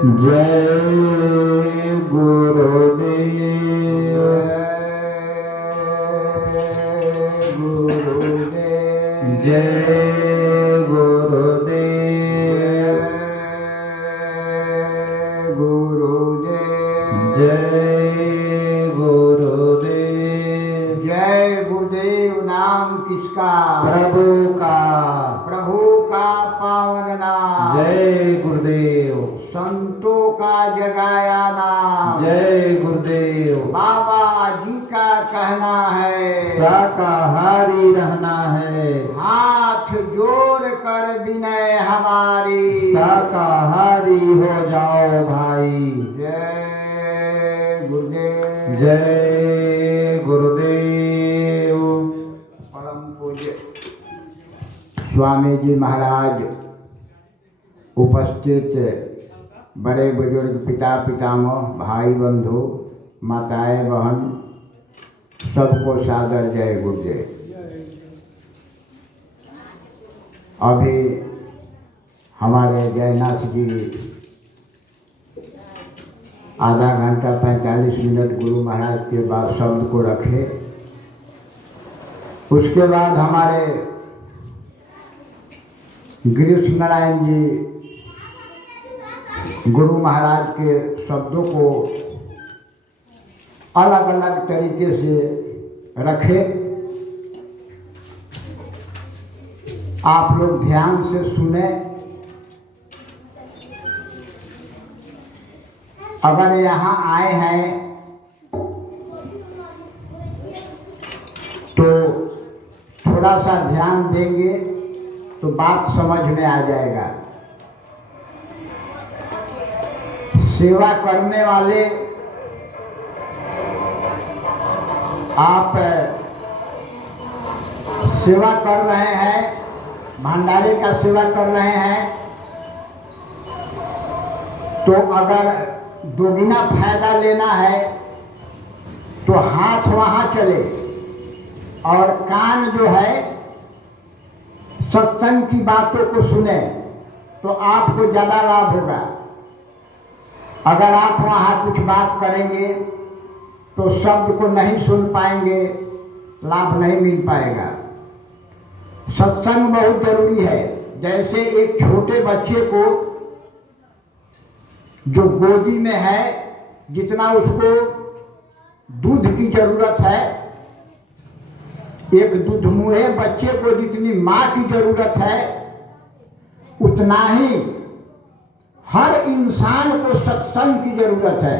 जय गुरुदेव। जय गुरुदेव। जय गुरुदेव। जय गुरुदेव नाम किसका? प्रभु का। प्रभु का पावन नाम। जय गुरुदेव। संतों का जगाया नाम। जय गुरुदेव। बाबा जी का कहना है शाकाहारी रहना है। हाथ जोड़ कर विनय हमारी। शाकाहारी हो जाओ भाई। जय गुरुदेव। जय गुरुदेव। परम पूज्य स्वामी जी महाराज, उपस्थित बड़े बुजुर्ग, पिता पितामह, भाई बंधु, माताएं बहन, सबको सादर जय गुरुदेव। अभी हमारे जयनाथ जी आधा घंटा 45 मिनट गुरु महाराज के बाद शब्द को रखे। उसके बाद हमारे गिरीश नारायण जी गुरु महाराज के शब्दों को अलग अलग तरीके से रखे। आप लोग ध्यान से सुने। अगर यहाँ आए हैं तो थोड़ा सा ध्यान देंगे तो बात समझ में आ जाएगा। सेवा करने वाले आप सेवा कर रहे हैं, भंडारे का सेवा कर रहे हैं, तो अगर दोगुना फायदा लेना है तो हाथ वहाँ चले और कान जो है सत्संग की बातों को सुने तो आपको ज़्यादा लाभ होगा। अगर आप वहाँ कुछ बात करेंगे तो शब्द को नहीं सुन पाएंगे, लाभ नहीं मिल पाएगा। सत्संग बहुत जरूरी है। जैसे एक छोटे बच्चे को जो गोदी में है, जितना उसको दूध की जरूरत है, एक दूधमुहे बच्चे को जितनी माँ की जरूरत है, उतना ही हर इंसान को सत्संग की जरूरत है।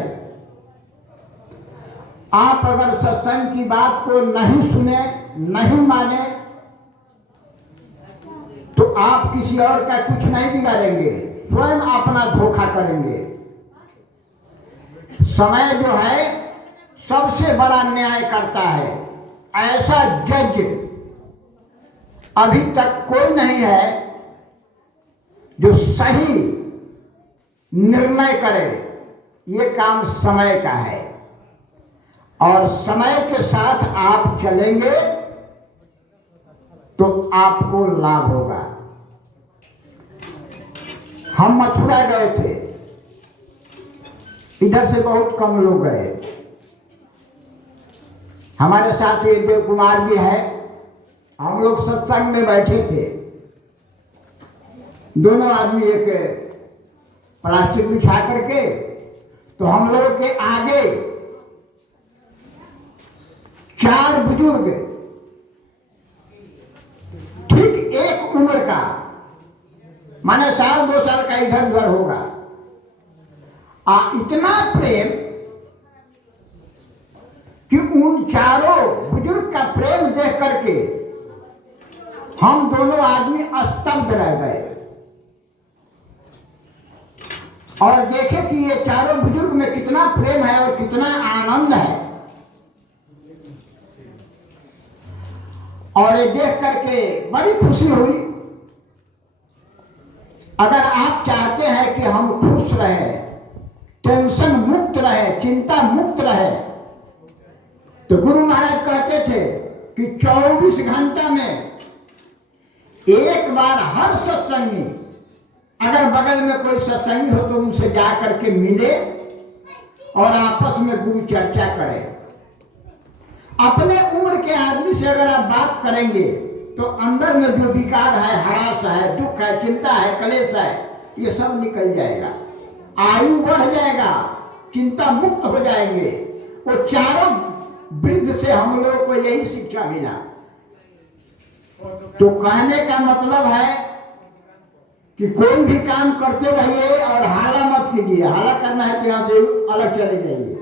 आप अगर सत्संग की बात को नहीं सुने, नहीं माने, तो आप किसी और का कुछ नहीं बिगाड़ेंगे, स्वयं अपना धोखा करेंगे। समय जो है सबसे बड़ा न्याय करता है। ऐसा जज अभी तक कोई नहीं है जो सही निर्णय करे। ये काम समय का है और समय के साथ आप चलेंगे तो आपको लाभ होगा। हम मथुरा गए थे, इधर से बहुत कम लोग गए। हमारे साथ ये देव कुमार जी है, हम लोग सत्संग में बैठे थे। दोनों आदमी एक प्लास्टिक बिछा करके, तो हम लोग के आगे 4 बुजुर्ग ठीक एक उम्र का, माने साल 2 साल का इधर उधर होगा, इतना प्रेम कि उन चारों बुजुर्ग का प्रेम देख करके हम दोनों आदमी स्तब्ध रह गए और देखे कि ये चारों बुजुर्ग में कितना प्रेम है और कितना आनंद है। और ये देख करके बड़ी खुशी हुई। अगर आप चाहते हैं कि हम खुश रहे, टेंशन मुक्त रहे, चिंता मुक्त रहे, तो गुरु महाराज कहते थे कि 24 घंटा में एक बार हर सत्संगी अगर बगल में कोई सत्संगी हो तो उनसे जा करके मिले और आपस में गुरु चर्चा करें। अपने उम्र के आदमी से अगर आप बात करेंगे तो अंदर में जो विकार है, हरास है, दुख है, चिंता है, कलेश है, ये सब निकल जाएगा, आयु बढ़ जाएगा, चिंता मुक्त हो जाएंगे। वो चारों वृद्ध से हम लोगों को यही शिक्षा मिला। तो कहने का मतलब है कि कोई भी काम करते रहिए और हाला मत कीजिए। हाला करना है तो यहां से अलग चले जाइए।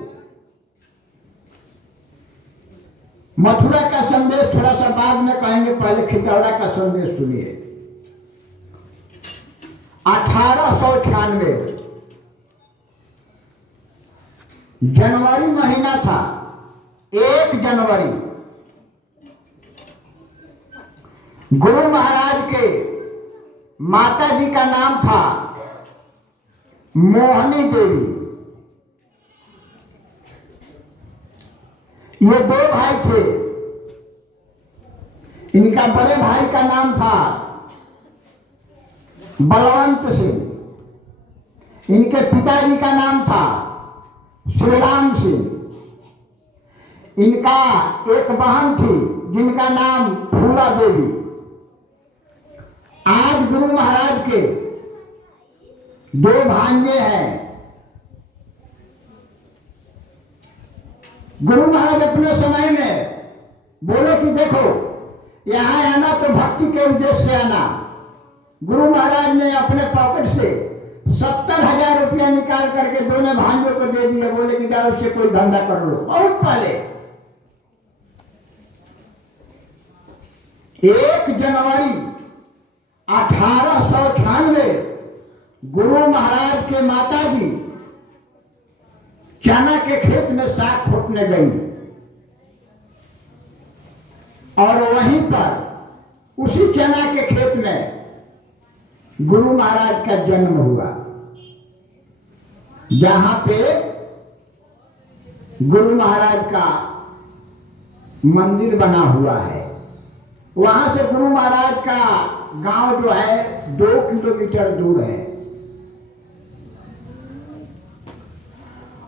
मथुरा का संदेश थोड़ा सा बाद में कहेंगे, पहले खितौड़ा का संदेश सुनिए। 1896 जनवरी महीना था, 1 जनवरी। गुरु महाराज के माता जी का नाम था मोहनी देवी। ये 2 भाई थे। इनका बड़े भाई का नाम था बलवंत सिंह। इनके पिताजी का नाम था श्री राम सिंह। इनका एक बहन थी जिनका नाम फूला देवी। आज गुरु महाराज के 2 भांजे हैं। गुरु महाराज अपने समय में बोले कि देखो, यहां आना तो भक्ति के उद्देश्य से आना। गुरु महाराज ने अपने पॉकेट से 70,000 रुपया निकाल करके दोनों भाइयों को दे दिया। बोले कि जाओ उससे कोई धंधा कर लो। बहुत पहले 1 जनवरी 1896 गुरु महाराज के माता जी चना के खेत में साग खोटने गई और वहीं पर उसी चना के खेत में गुरु महाराज का जन्म हुआ। जहां पे गुरु महाराज का मंदिर बना हुआ है, वहां से गुरु महाराज का गांव जो है 2 किलोमीटर दूर है।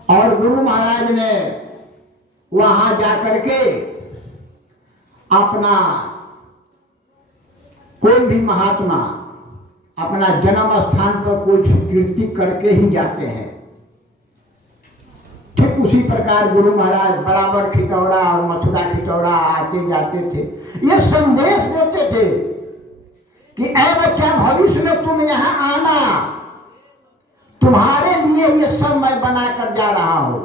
और गुरु महाराज ने वहां जाकर के अपना, कोई भी महात्मा अपना जन्म स्थान पर कुछ कीर्ति करके ही जाते हैं। ठीक उसी प्रकार गुरु महाराज बराबर खितौड़ा और मथुरा खितौड़ा आते जाते थे। ये संदेश देते थे कि ऐ बच्चा, भविष्य में तुम यहां आना, तुम्हारे लिए ये सब मैं बनाकर जा रहा हूं।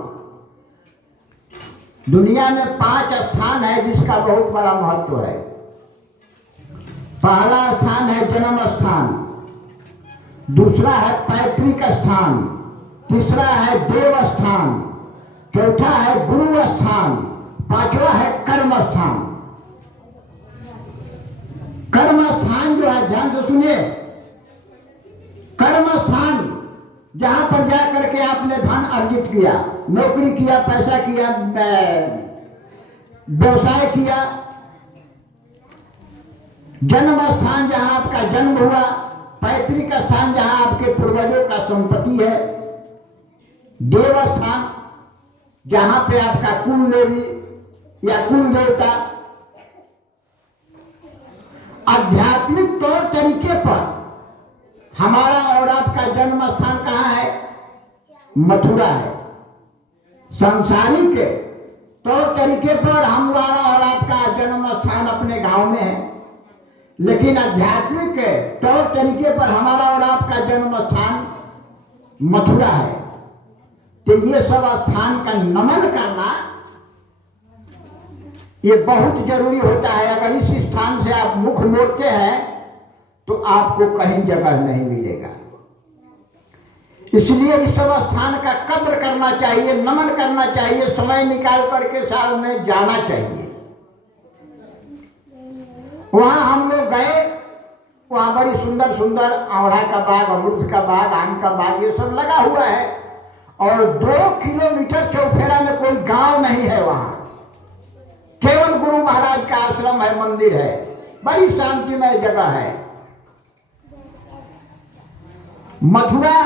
दुनिया में 5 स्थान है जिसका बहुत बड़ा महत्व है। पहला स्थान है जन्म स्थान, दूसरा है पैतृक स्थान, तीसरा है देव स्थान, चौथा है गुरु स्थान, 5वां है कर्म स्थान। कर्म स्थान जो है, ध्यान से सुनिए, कर्म स्थान जहां पर जाकर के आपने धन अर्जित किया, नौकरी किया, पैसा किया, व्यवसाय किया। जन्म स्थान जहां आपका जन्म हुआ, पैतृक स्थान जहां आपके पूर्वजों का संपत्ति है, देव स्थान जहां पे आपका कुल देवी या कुल देवता। आध्यात्मिक तौर तरीके पर हमारा और आपका जन्म स्थान कहाँ है? मथुरा है। सांसारिक तौर तरीके पर हमारा और आपका जन्म स्थान अपने गांव में है, लेकिन आध्यात्मिक तौर तरीके पर हमारा और आपका जन्म स्थान मथुरा है। तो ये सब स्थान का नमन करना ये बहुत जरूरी होता है। अगर इस स्थान से आप मुख मोड़ते हैं तो आपको कहीं जगह नहीं मिलेगा। इसलिए इस सब स्थान का कद्र करना चाहिए, नमन करना चाहिए, समय निकाल करके साल में जाना चाहिए। वहां हम लोग गए, वहां बड़ी सुंदर सुंदर आंवला का बाग, अमरूद का बाग, आम का बाग, ये सब लगा हुआ है। और 2 किलोमीटर चौफेरा में कोई गांव नहीं है। वहां केवल गुरु महाराज का आश्रम है, मंदिर है, बड़ी शांतिमय जगह है। मथुरा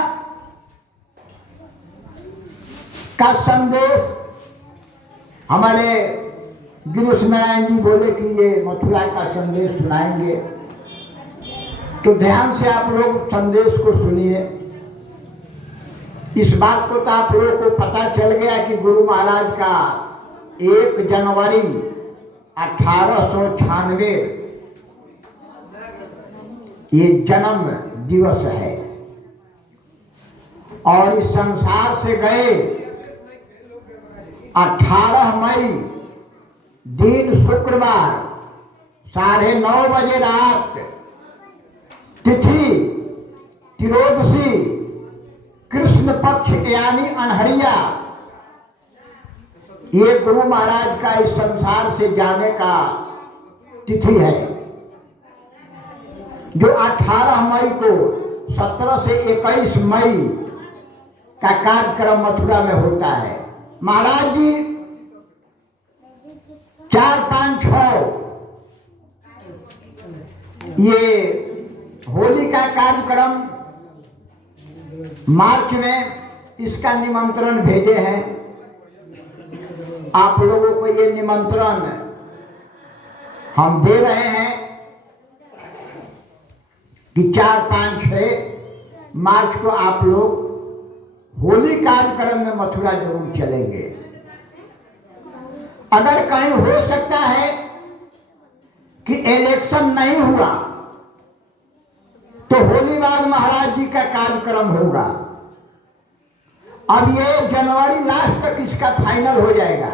का संदेश हमारे गिरीश नारायण जी बोले कि ये मथुरा का संदेश सुनाएंगे, तो ध्यान से आप लोग संदेश को सुनिए। इस बात को तो आप लोगों को पता चल गया कि गुरु महाराज का 1 जनवरी 1896 ये जन्म दिवस है, और इस संसार से गए 18 मई दिन शुक्रवार 9:30 बजे रात, तिथि त्रियोदशी, कृष्ण पक्ष यानी अनहरिया, ये गुरु महाराज का इस संसार से जाने का तिथि है, जो 18 मई को 17 से 21 मई का कार्यक्रम मथुरा में होता है। महाराज जी 4, 5, 6 ये होली का कार्यक्रम मार्च में इसका निमंत्रण भेजे हैं। आप लोगों को ये निमंत्रण हम दे रहे हैं कि 4, 5, 6 मार्च को आप लोग होली कार्यक्रम में मथुरा जरूर चलेंगे। अगर कहीं हो सकता है कि इलेक्शन नहीं हुआ तो होली बाद महाराज जी का कार्यक्रम होगा। अब ये जनवरी लास्ट तक इसका फाइनल हो जाएगा,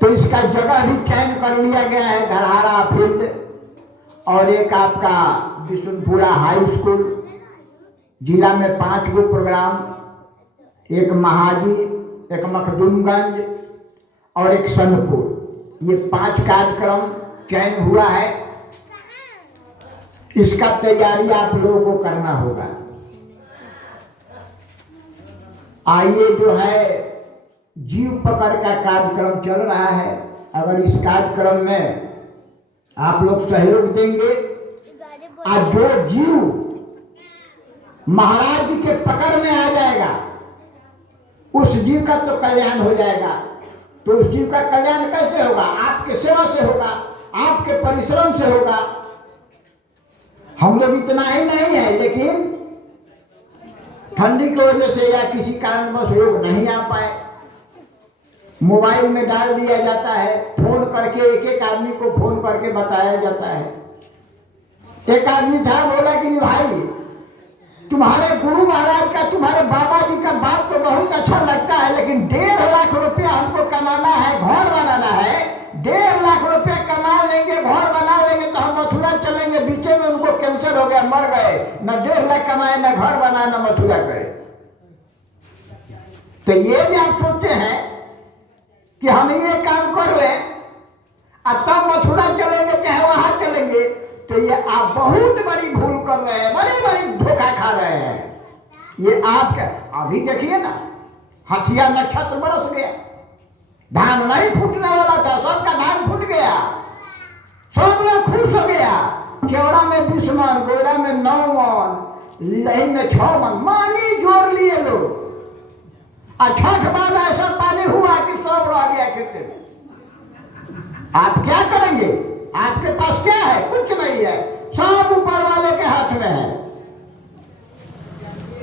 तो इसका जगह भी चयन कर लिया गया है, धरहारा फील्ड और एक आपका बिशुनपुरा हाई स्कूल। जिला में 5 गो प्रोग्राम, एक महाजी, एक मखदूमगंज और एक सनपुर, ये 5 कार्यक्रम चयन हुआ है। इसका तैयारी आप लोगों को करना होगा। आइए, जो है जीव पकड़ का कार्यक्रम चल रहा है, अगर इस कार्यक्रम में आप लोग सहयोग देंगे और जो जीव महाराज जी के पकड़ में आ जाएगा उस जीव का तो कल्याण हो जाएगा। तो उस जीव का कल्याण कैसे होगा? आपके सेवा से होगा, आपके परिश्रम से होगा। हम लोग इतना ही नहीं है, लेकिन ठंडी की वजह से या किसी कारणवश लोग नहीं आ पाए, मोबाइल में डाल दिया जाता है, फोन करके एक आदमी को फोन करके बताया जाता है। एक आदमी था, बोला कि भाई तुम्हारे गुरु महाराज का, तुम्हारे बाबा जी का बात तो बहुत अच्छा लगता है, लेकिन 1.5 लाख रुपया हमको कमाना है, घर बनाना है। 1.5 लाख रुपया कमा लेंगे, घर बना लेंगे तो हम मथुरा चलेंगे। बीचे में उनको कैंसर हो गया, मर गए, न 1.5 लाख कमाए, न घर बनाए, न मथुरा गए। तो ये भी आप सोचते हैं कि हम ये काम कर रहे और तब मथुरा चलेंगे, चाहे वहां चलेंगे, तो ये आप बहुत बड़ी भूल कर रहे हैं, बड़ी बड़ी धोखा खा रहे हैं। ये आपका अभी देखिए ना, हथिया नक्षत्र बरस गया, धान नहीं फूटने वाला था, सबका धान फूट गया, सब लोग खुश हो गया। चौड़ा में 20 मन, गोरा में 9 मन, लही में 6 मन, मानी जोड़ लिए लोग। अच्छा के बाद ऐसा पानी हुआ कि सब रह गया खेते में। आप क्या करेंगे? आपके पास क्या है? कुछ नहीं है, सब ऊपर वाले के हाथ में है।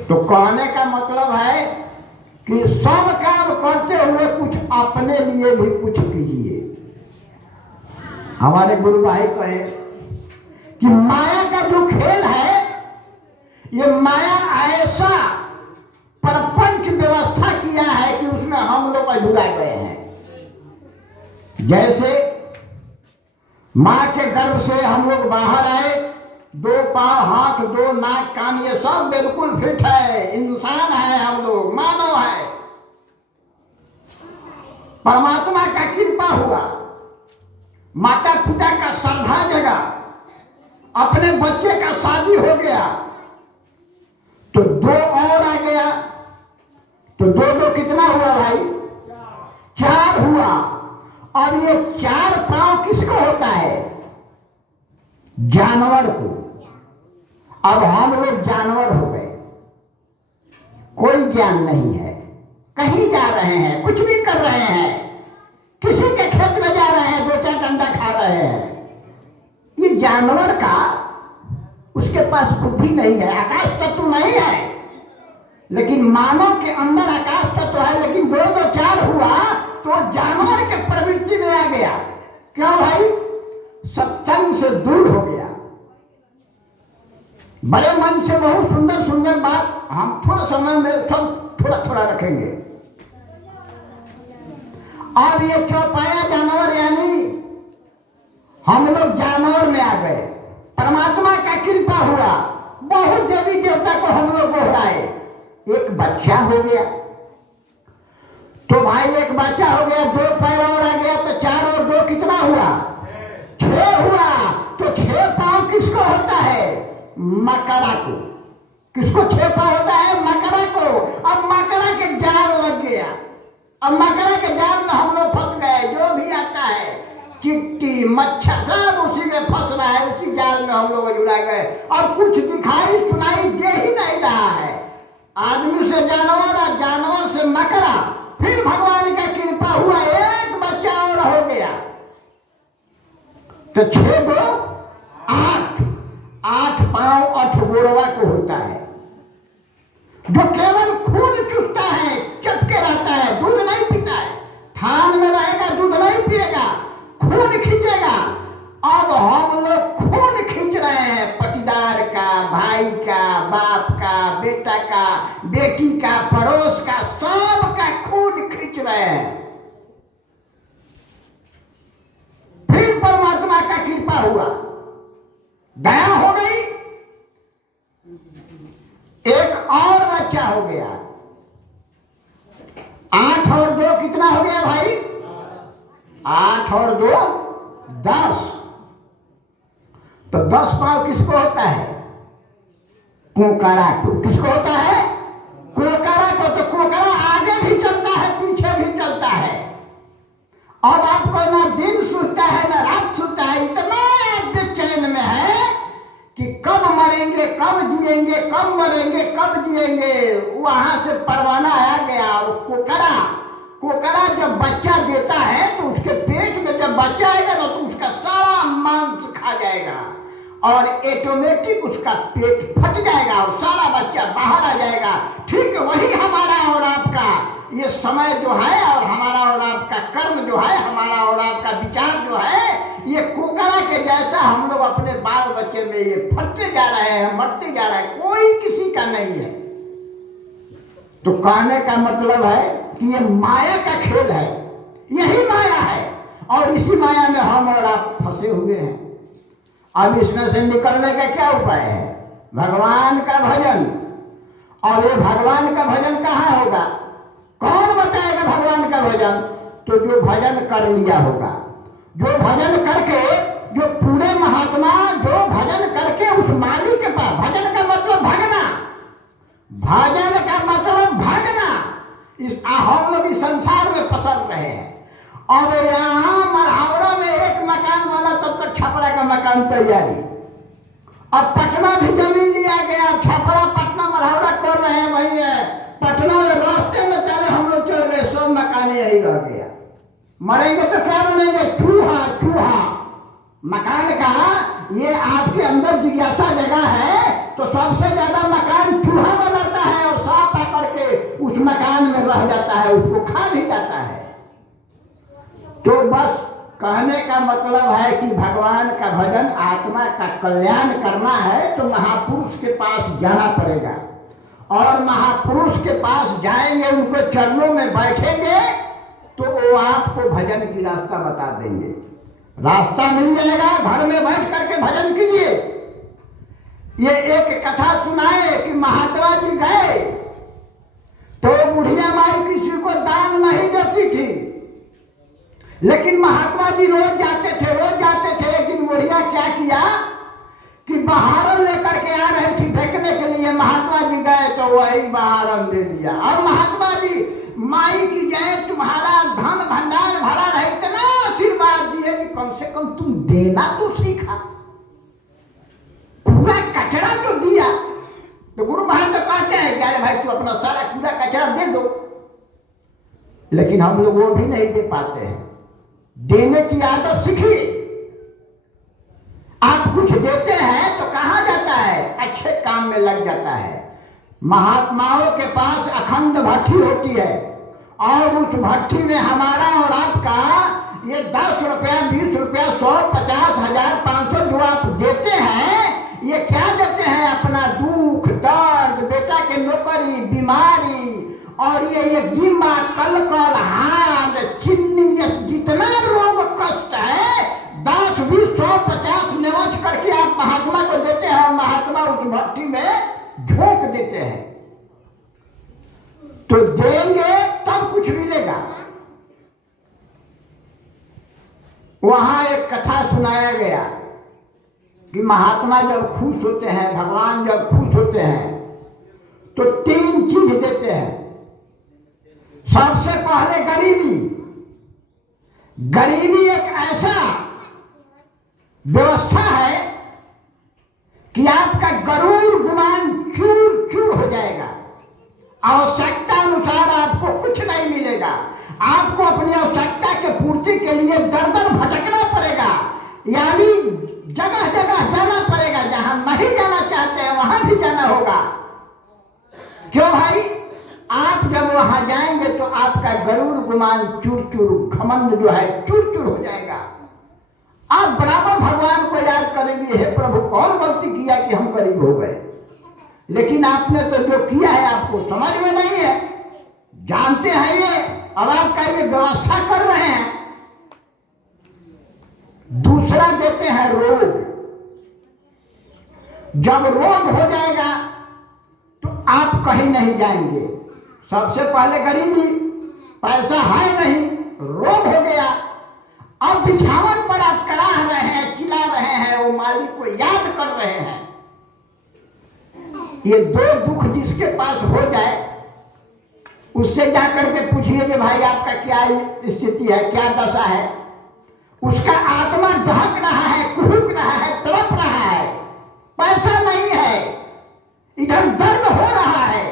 तो कहने का मतलब है कि सब काम करते हुए कुछ अपने लिए भी कुछ कीजिए। हमारे गुरु भाई कहे कि माया का जो खेल है, ये माया ऐसा प्रपंच व्यवस्था किया है कि उसमें हम लोग अधूरा गए हैं। जैसे माँ के गर्भ से हम लोग बाहर आए, 2 पाँव, हाथ, 2 नाक, कान, ये सब बिल्कुल फिट है, इंसान है, हम लोग मानव है। परमात्मा का कृपा हुआ, माता पिता का श्रद्धा जगा, अपने बच्चे का शादी हो गया, तो 2 और आ गया, तो 2 कितना हुआ भाई? 4 हुआ। और ये 4 पांव किसको होता है? जानवर को। अब हम लोग जानवर हो गए, कोई ज्ञान नहीं है, कहीं जा रहे हैं, कुछ भी कर रहे हैं, किसी के खेत में जा रहे हैं, दो चार डंडा खा रहे हैं। ये जानवर का उसके पास बुद्धि नहीं है, आकाश तत्व नहीं है। लेकिन मानव के अंदर आकाश तत्व है, लेकिन दो दो चार हुआ तो जानवर के प्रवृत्ति में आ गया। क्यों भाई? सत्संग से दूर हो गया। बड़े मन से बहुत सुंदर सुंदर बात हम थोड़ा समय में सब थोड़ा थोड़ा रखेंगे। अब ये चौपाया जानवर, यानी हम लोग जानवर में आ गए। परमात्मा का कृपा हुआ, बहुत देवी देवता को हम लोग दोहराए। एक बच्चा हो गया तो भाई एक बच्चा हो गया, दो पैर और आ गया तो चार और दो कितना हुआ? 6 हुआ। तो 6 पांव किसको होता है? मकड़ा को। किसको 6 पांव होता है? मकड़ा को। अब मकड़ा के जाल लग गया, अब मकड़ा के जाल में हम लोग फंस गए। जो भी आता है, चिट्टी मच्छर सब उसी में फंस रहा है, उसी जाल में हम लोग जुड़ा गए। अब कुछ दिखाई सुनाई दे ही नहीं रहा है। आदमी से जानवर और जानवर से मकड़ा। फिर भगवान का कृपा हुआ, एक बच्चा और हो गया तो 6 2 8, 8 पांव 8 गोरवा को होता है, जो केवल खून चूसता है, चपके रहता है, दूध नहीं पीता है, थान में रहेगा, दूध नहीं पिएगा, खून खींचेगा। अब हम लोग खून खींच रहे हैं, पटीदार का, भाई का, बाप का, बेटा का, बेटी का, पड़ोस का, सब का खून खींच रहे हैं। फिर परमात्मा का कृपा हुआ, दया हो गई, एक और बच्चा हो गया। 8 और 2 कितना हो गया भाई? 8 और 2 10। तो 10 पांव किसको होता है? कोकड़ा को। किसको होता है? कोकड़ा को। तो कोकड़ा आगे भी चलता है, पीछे भी चलता है। अब आपको ना दिन सूझता है ना रात सूझता है, इतना आप बेचैन में है कि कब मरेंगे, कब जिएंगे, कब मरेंगे, कब जिएंगे। वहां से परवाना आ गया। कोकड़ा, कोकड़ा जब बच्चा देता है तो उसके पेट में जब बच्चा आएगा ना तो उसका सारा मांस खा जाएगा और ऑटोमेटिक उसका पेट फट जाएगा और सारा बच्चा बाहर आ जाएगा। ठीक वही हमारा और आपका ये समय जो है और हमारा और आपका कर्म जो है, हमारा और आपका विचार जो है, ये कोकड़ा के जैसा हम लोग अपने बाल बच्चे में ये फटते जा रहे हैं, मरते जा रहे हैं, कोई किसी का नहीं है। तो कहने का मतलब है कि ये माया का खेल है, यही माया है और इसी माया में हम और आप फंसे हुए हैं। अब इसमें से निकलने का क्या उपाय है? भगवान का भजन। और ये भगवान का भजन कहाँ होगा? कौन बताएगा भगवान का भजन? तो जो भजन कर लिया होगा, जो भजन करके, जो पूरे महात्मा जो भजन करके उस मालिक के पास, भजन का मतलब भागना, भजन का मतलब भागना। हम लोग इस संसार में पसर रहे हैं। अब यहाँ मरहावड़ा में एक मकान बना, तब तक छपरा का मकान तैयारी। अब पटना भी जमीन लिया गया, छपरा पटना मरहावड़ा कर रहे हैं। वही है पटना में रास्ते में चले हम लोग चल गए, सब मकान यही रह गया। मरेंगे तो क्या बनेंगे? चूहा। चूहा मकान का ये आपके अंदर जिज्ञासा जगह है तो सबसे ज्यादा मकान चूहा बनाता है और सांप आकर के उस मकान में रह जाता है, उसको खा भी जाता है। तो बस कहने का मतलब है कि भगवान का भजन, आत्मा का कल्याण करना है तो महापुरुष के पास जाना पड़ेगा। और महापुरुष के पास जाएंगे, उनको चरणों में बैठेंगे तो वो आपको भजन की रास्ता बता देंगे। रास्ता मिल जाएगा, घर में बैठ करके भजन कीजिए। ये एक कथा सुनाए कि महात्मा जी गए तो बुढ़िया माई किसी को दान नहीं देती थी, लेकिन महात्मा जी रोज जाते थे, रोज जाते थे। एक दिन बुढ़िया क्या किया कि बहारन लेकर के आ रही थी फेंकने के लिए। महात्मा जी गए तो वही बहारन दे दिया। और महात्मा जी, माई की जय, तुम्हारा धन भंडार भरा रहे, इतना आशीर्वाद दिए कि कम से कम तुम देना तो सीखा, कूड़ा कचरा तो दिया, तो गुरु महाराज तो कहते हैं कि अरे भाई तू अपना सारा कूड़ा कचरा दे दो, लेकिन हम लोग वो भी नहीं दे पाते हैं। देने की आदत सीखिए। आप कुछ देते हैं तो कहाँ जाता है? अच्छे काम में लग जाता है। महात्माओं के पास अखंड भट्ठी होती है और उस भट्ठी में हमारा और आपका ये 10 रुपया, 20 रुपया, 100, 50, 1000, 500 जो आप देते हैं, ये क्या देते हैं? अपना दुख दर्द, बेटा के नौकरी, बीमारी, और ये गिम्मा, कलकल, हाथ, चिन्नी, ये जितना रोग कष्ट है 10, 20, 100, 50 निवच करके आप महात्मा को देते हैं और महात्मा उस भट्टी में झोंक देते हैं। तो देंगे तब कुछ मिलेगा। वहां एक कथा सुनाया गया कि महात्मा जब खुश होते हैं, भगवान जब खुश होते हैं तो 3 चीज देते हैं। सबसे पहले गरीबी। गरीबी एक ऐसा व्यवस्था है कि आपका गरूर गुमान चूर चूर हो जाएगा। आवश्यकता अनुसार आपको कुछ नहीं मिलेगा। आपको अपनी आवश्यकता के पूर्ति के लिए दर दर भटकना पड़ेगा, यानी जगह जगह जाना पड़ेगा। जहां नहीं जाना चाहते हैं वहां भी जाना होगा। क्यों भाई? आप जब वहां जाएंगे तो आपका गरूर गुमान चूर चूर, घमंड जो है चूर चूर हो जाएगा। आप बराबर भगवान को याद करेंगे, हे प्रभु कौन गलती किया कि हम गरीब हो गए। लेकिन आपने तो जो किया है आपको समझ में नहीं है, जानते हैं ये, अब आपका ये व्यवस्था कर रहे हैं। दूसरा देते हैं रोग। जब रोग हो जाएगा तो आप कहीं नहीं जाएंगे। सबसे पहले गरीबी, पैसा है नहीं, रोग हो गया, अब बिछावन पर आप कराह रहे हैं, चिल्ला रहे हैं, वो मालिक को याद कर रहे हैं। ये 2 दुख जिसके पास हो जाए उससे जाकर के पूछिए कि भाई आपका क्या स्थिति है, क्या दशा है। उसका आत्मा दहक रहा है, कुहुक रहा है, तड़प रहा है। पैसा नहीं है, इधर दर्द हो रहा है,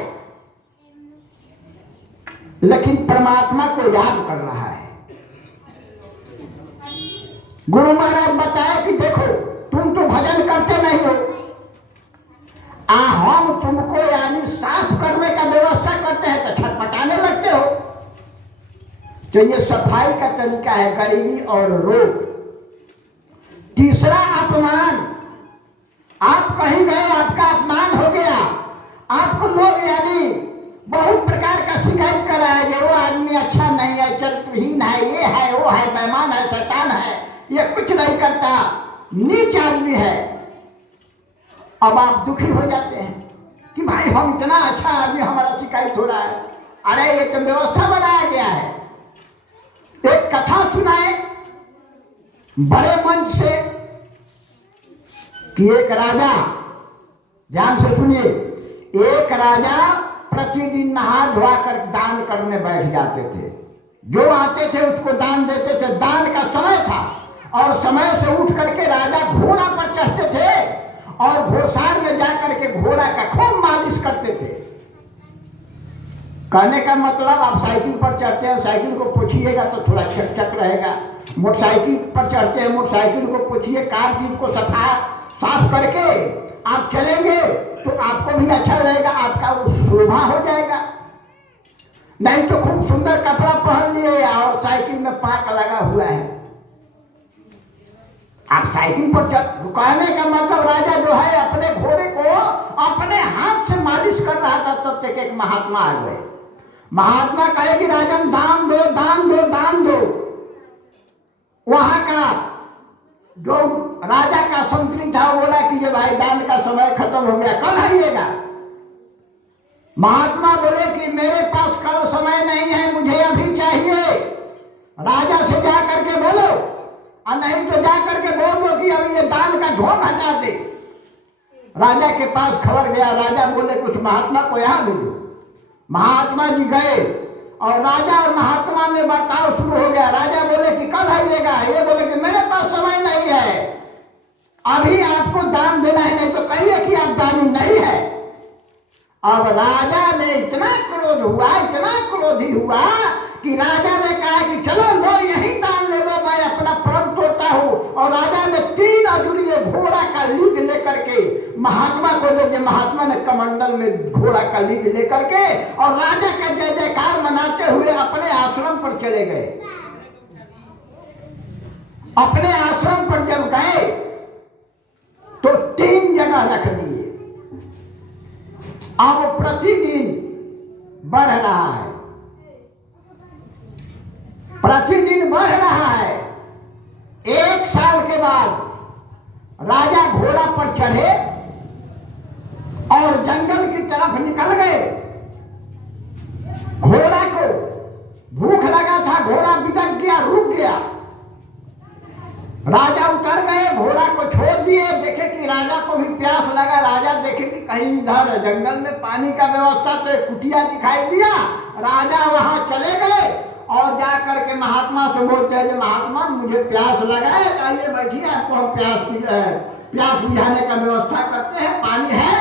लेकिन परमात्मा को याद कर रहा है। गुरु महाराज बताए कि देखो तुम तो भजन करते नहीं हो, हम तुमको यानी साफ करने का व्यवस्था करते हैं तो छटपटाने लगते हो। तो ये सफाई का तरीका है, गरीबी और रोग। तीसरा अपमान। आप कहीं गए, आपका अपमान हो गया, आपको लोग यानी बहुत प्रकार का शिकायत कर रहा है कि वो आदमी अच्छा नहीं है, चरित्रहीन है, ये है, वो है, बेईमान है, शैतान है, ये कुछ नहीं करता, नीच आदमी है। अब आप दुखी हो जाते हैं कि भाई हम इतना अच्छा आदमी, हमारा शिकायत हो रहा है। अरे ये तो व्यवस्था बनाया गया है। एक कथा सुनाए बड़े मंच से कि एक राजा, ध्यान से सुनिए, एक राजा प्रतिदिन नहा धोआ कर दान करने बैठ जाते थे। जो आते थे उसको दान देते थे। दान का समय था और समय से उठ करके राजा घोड़ा पर चढ़ते थे और घोड़सार में जाकर के घोड़ा का खूब मालिश करते थे। कहने का मतलब आप साइकिल पर चढ़ते हैं, साइकिल को पोछिएगा तो थोड़ा चकचक रहेगा। मोटरसाइकिल पर चढ़ते हैं, मोटरसाइकिल को पोछिए, कार जीप को साफ करके आप चलेंगे तो आपको भी अच्छा रहेगा, आपका वो शोभा हो जाएगा। नहीं तो खूब सुंदर कपड़ा पहन लिए और साइकिल में पाक लगा हुआ है। आप साइकिल पर कहने का मतलब राजा जो है अपने घोड़े को अपने हाथ से मालिश कर रहा था, तब तक एक महात्मा आ गए। महात्मा कहे कि राजन दान दो, दान दो, दान दो। वहां का जो राजा का संतरी था वो बोला कि ये भाई दान का समय खत्म हो गया, कल आइएगा। महात्मा बोले कि मेरे पास कल समय नहीं है, मुझे अभी चाहिए। राजा से जा करके बोलो, और नहीं तो जा करके बोल दो कि अभी ये दान का ढोंग हटा दे। राजा के पास खबर गया। राजा बोले कुछ महात्मा को यहां भेजो। महात्मा जी गए और राजा और महात्मा में बर्ताव शुरू हो गया। राजा बोले कि कल आइएगा, ये बोले कि मेरे पास समय नहीं है, अभी आपको दान देना है, नहीं तो कहिए कि आप दानी नहीं है। अब राजा ने इतना क्रोध हुआ, इतना क्रोधी हुआ कि राजा ने कहा कि चलो लो यहीं दान ले लो, मैं अपना प्रण तोड़ता हूं। और राजा ने 3 अजूरी घोड़ा का लीद लेकर के महात्मा को दे दिया। महात्मा ने कमंडल में घोड़ा का लीद लेकर के और राजा का जय जयकार मनाते हुए अपने आश्रम पर चले गए। अपने आश्रम पर जब गए तो 3 जगह रख दिए। अब प्रतिदिन बढ़ रहा है, प्रतिदिन बढ़ रहा है। 1 साल के बाद राजा घोड़ा पर चढ़े और जंगल की तरफ निकल गए। घोड़ा को भूख लगा था, घोड़ा बिदक गया, रुक गया। राजा उतर गए, घोड़ा को छोड़ दिए। देखे कि राजा को भी प्यास लगा। राजा देखे कि कहीं इधर जंगल में पानी का व्यवस्था, तो कुटिया दिखाई दिया। राजा वहां चले गए और जा करके महात्मा से बोलते हैं, महात्मा मुझे प्यास लगा है, आइए बैठिए, आपको हम प्यास बुझाने का व्यवस्था करते हैं, पानी है।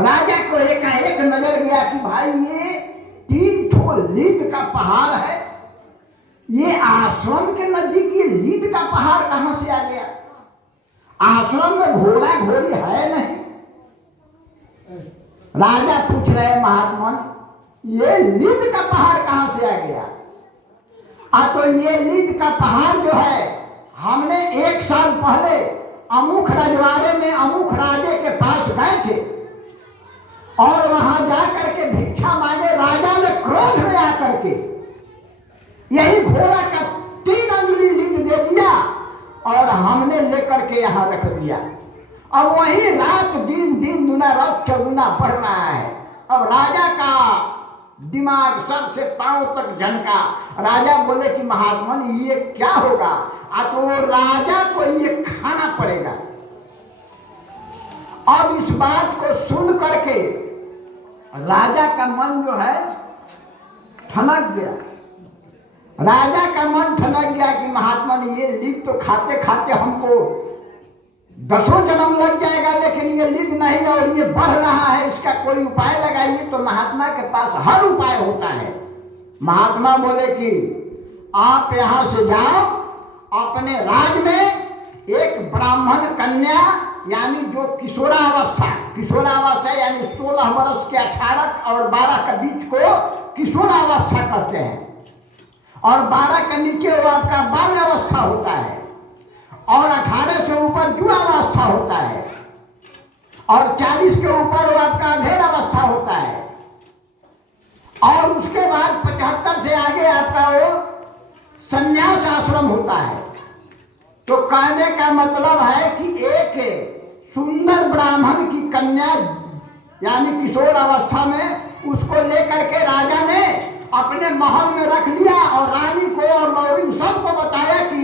राजा को एक नजर गया कि भाई ये 3 ठो लीद का पहाड़ है, ये आश्रम के नजदीक ये लीद का पहाड़ कहां से आ गया? आश्रम में घोड़ा घोड़ी है नहीं। राजा पूछ रहे महात्मा, ये लीद का पहाड़ कहां से आ गया? तो ये लीद का पहाड़ जो है, हमने 1 साल पहले अमुख रजवाड़े में अमुख राजे के पास गए थे और वहां जाकर के भिक्षा मांगे। राजा ने क्रोध में आकर के यही घोड़ा का 3 अंगुली लीद दे दिया और हमने लेकर के यहां रख दिया। अब वही रात दिन दुना रात चौगुना बढ़ रहा है। अब राजा का दिमाग सर से पांव तक झनका। राजा बोले कि महात्मा ये क्या होगा? तो राजा को ये खाना पड़ेगा। अब इस बात को सुन करके राजा का मन जो है ठनक गया। राजा का मन ठनक गया कि महात्मा ने ये लीद तो खाते खाते हमको 10 जन्म लग जाएगा, लेकिन ये लीद नहीं और ये बढ़ रहा है, इसका कोई उपाय लगाइए। तो महात्मा के पास हर उपाय होता है। महात्मा बोले कि आप यहां से जाओ, अपने राज में एक ब्राह्मण कन्या, यानी जो किशोरावस्था यानी 16 वर्ष के 18 और 12 के बीच को किशोरावस्था कहते हैं, और 12 के नीचे वो आपका बाल्यावस्था होता है, और 18 से ऊपर युवावस्था होता है, और 40 के ऊपर वो आपका अधेड़ावस्था होता है, और उसके बाद 75 से आगे आपका वो संन्यास आश्रम होता है। तो कहने का मतलब है कि एक सुंदर ब्राह्मण की कन्या यानी किशोर अवस्था में उसको लेकर के राजा ने अपने महल में रख लिया और रानी को और मौरिन सबको बताया कि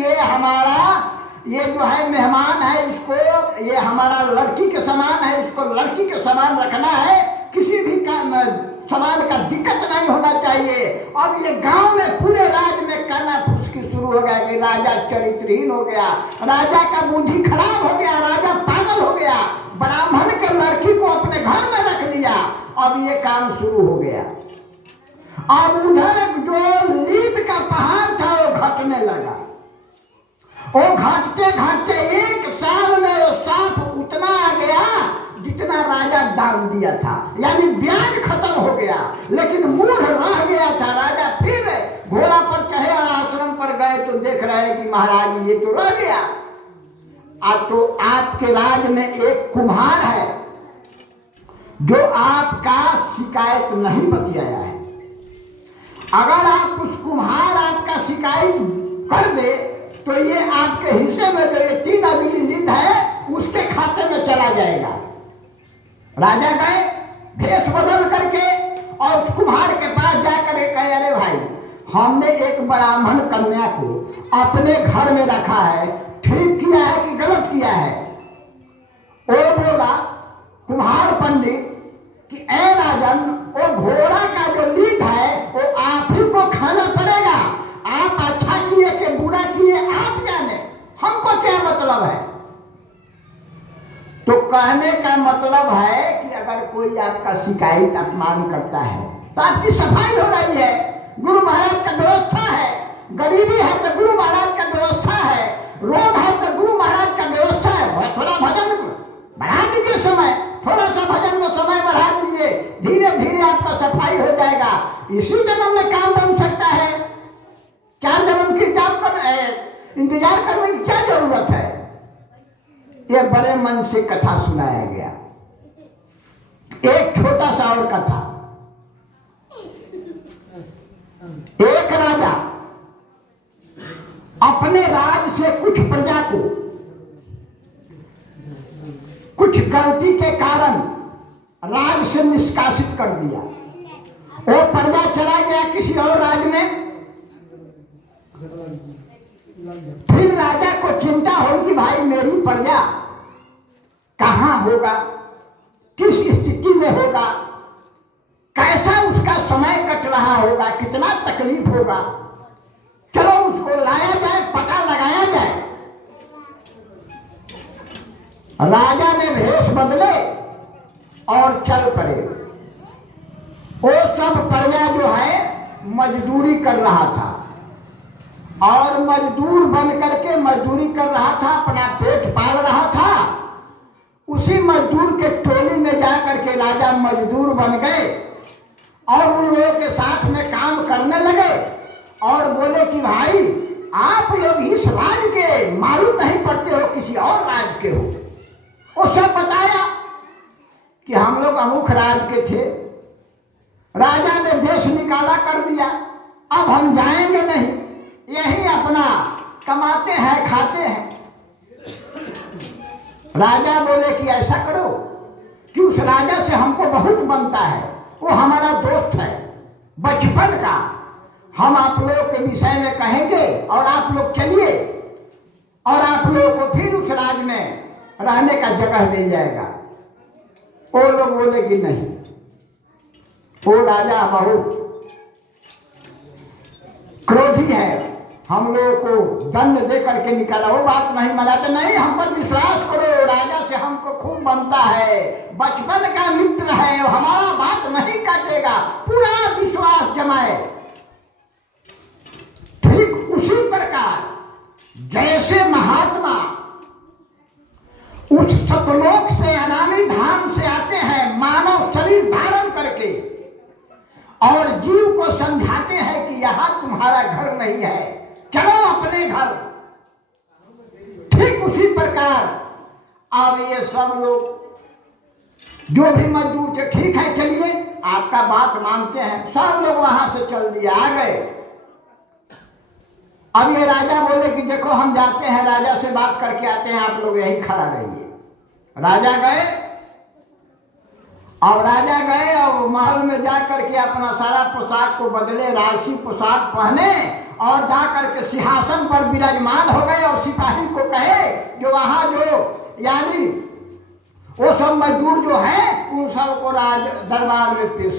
ये जो है मेहमान है, इसको ये हमारा लड़की के समान है, इसको लड़की के समान रखना है, किसी भी समान का दिक्कत नहीं होना चाहिए। अब ये गांव में पूरे राज में करना फुसकी शुरू हो गया कि राजा चरित्रहीन हो गया, राजा का बुद्धि खराब हो गया, राजा पागल हो गया, ब्राह्मण के लड़की को अपने घर में रख लिया। अब ये काम शुरू हो गया। अब उधर जो लीद का पहाड़ था वो घटने लगा। वो घटते घटते 1 साल में वो साफ उतना आ गया जितना राजा दान दिया था, यानी ब्याज खत्म हो गया, लेकिन मूढ़ रह गया था। राजा फिर घोड़ा पर चढ़े और आश्रम पर गए तो देख रहे हैं कि महाराज ये तो रह गया। तो आपके राज में एक कुम्हार है जो आपका शिकायत नहीं बतियाया है। अगर आप उस कुम्हार आपका शिकायत कर दे तो ये आपके हिस्से में जो ये 3 अजूरी लीद है उसके खाते में चला जाएगा। राजा गए भेष बदल करके और कुम्हार के पास जाकर के कहे, अरे भाई हमने एक ब्राह्मण कन्या को अपने घर में रखा है, ठीक किया है कि गलत किया है? वो बोला कुम्हार पंडित कि ए राजन, वो घोड़ा का जो लीद है वो आप ही को खाना पड़ेगा। आप अच्छा किए कि बुरा किए आप जाने, हमको क्या मतलब है? तो कहने का मतलब है कि अगर कोई आपका शिकायत अपमान करता है तो आपकी सफाई हो रही है। गुरु महाराज का व्यवस्था है। गरीबी है तो गुरु महाराज का व्यवस्था है। रोग है तो गुरु महाराज का व्यवस्था है। थोड़ा भजन बढ़ा दीजिए, समय थोड़ा सा भजन में समय बढ़ा दीजिए, धीरे धीरे आपका सफाई हो जाएगा। इसी जन्म में काम बन सकता है। क्या जन्म की काम कर इंतजार करने की क्या जरूरत है। ये बड़े मन से कथा सुनाया गया। एक छोटा सा और कथा। एक राजा अपने राज से कुछ प्रजा को कुछ गलती के कारण राज से निष्कासित कर दिया। वो प्रजा चला गया किसी और राज्य में। फिर राजा को चिंता हो कि भाई मेरी प्रजा कहां होगा, किस स्थिति में होगा, कैसा उसका समय कट रहा होगा, कितना तकलीफ होगा। चलो उसको लाया जाए, पता लगाया जाए। राजा ने भेष बदले और चल पड़े। वो सब प्रजा जो है मजदूरी कर रहा था और मजदूर बन करके मजदूरी कर रहा था, अपना पेट पाल रहा था। उसी मजदूर के टोली में जाकर के राजा मजदूर बन गए और उन लोगों के साथ में काम करने लगे और बोले कि भाई आप लोग इस राज के मालूम नहीं पड़ते हो, किसी और राज के हो। वो सब बताया कि हम लोग अमुक राज के थे, राजा ने देश निकाला कर दिया, अब हम जाएंगे नहीं, यही अपना कमाते हैं खाते हैं। राजा बोले कि ऐसा करो कि उस राजा से हमको बहुत बनता है, वो हमारा दोस्त है बचपन का, हम आप लोगों के विषय में कहेंगे और आप लोग चलिए और आप लोगों को फिर उस राज में रहने का जगह मिल जाएगा। वो लोग बोले कि नहीं। वो राजा बहुत क्रोधी है, हम लोगों को दंड दे करके निकाला, वो बात नहीं मनाते। नहीं, हम पर विश्वास करो, राजा से हमको खूब बनता है, बचपन का मित्र है, हमारा बात नहीं काटेगा, पूरा विश्वास जमाए। ठीक उसी प्रकार जैसे महात्मा उस सतलोक से अनामी धाम से आते हैं मानव शरीर धारण करके और जीव को समझाते हैं कि यहां तुम्हारा घर नहीं है, चलो अपने घर। ठीक उसी प्रकार अब ये सब लोग जो भी मजदूर थे, ठीक है चलिए आपका बात मानते हैं, सब लोग वहां से चल दिए, आ गए। अब ये राजा बोले कि देखो हम जाते हैं, राजा से बात करके आते हैं, आप लोग यहीं खड़ा रहिए। राजा गए और महल में जा करके अपना सारा पोशाक को बदले, राजसी पोशाक पहने और जा करके सिंहासन पर विराजमान हो गए और सिपाही को कहे जो वहां जो यानी वो सब मजदूर जो है उन सबको राज दरबार में पेश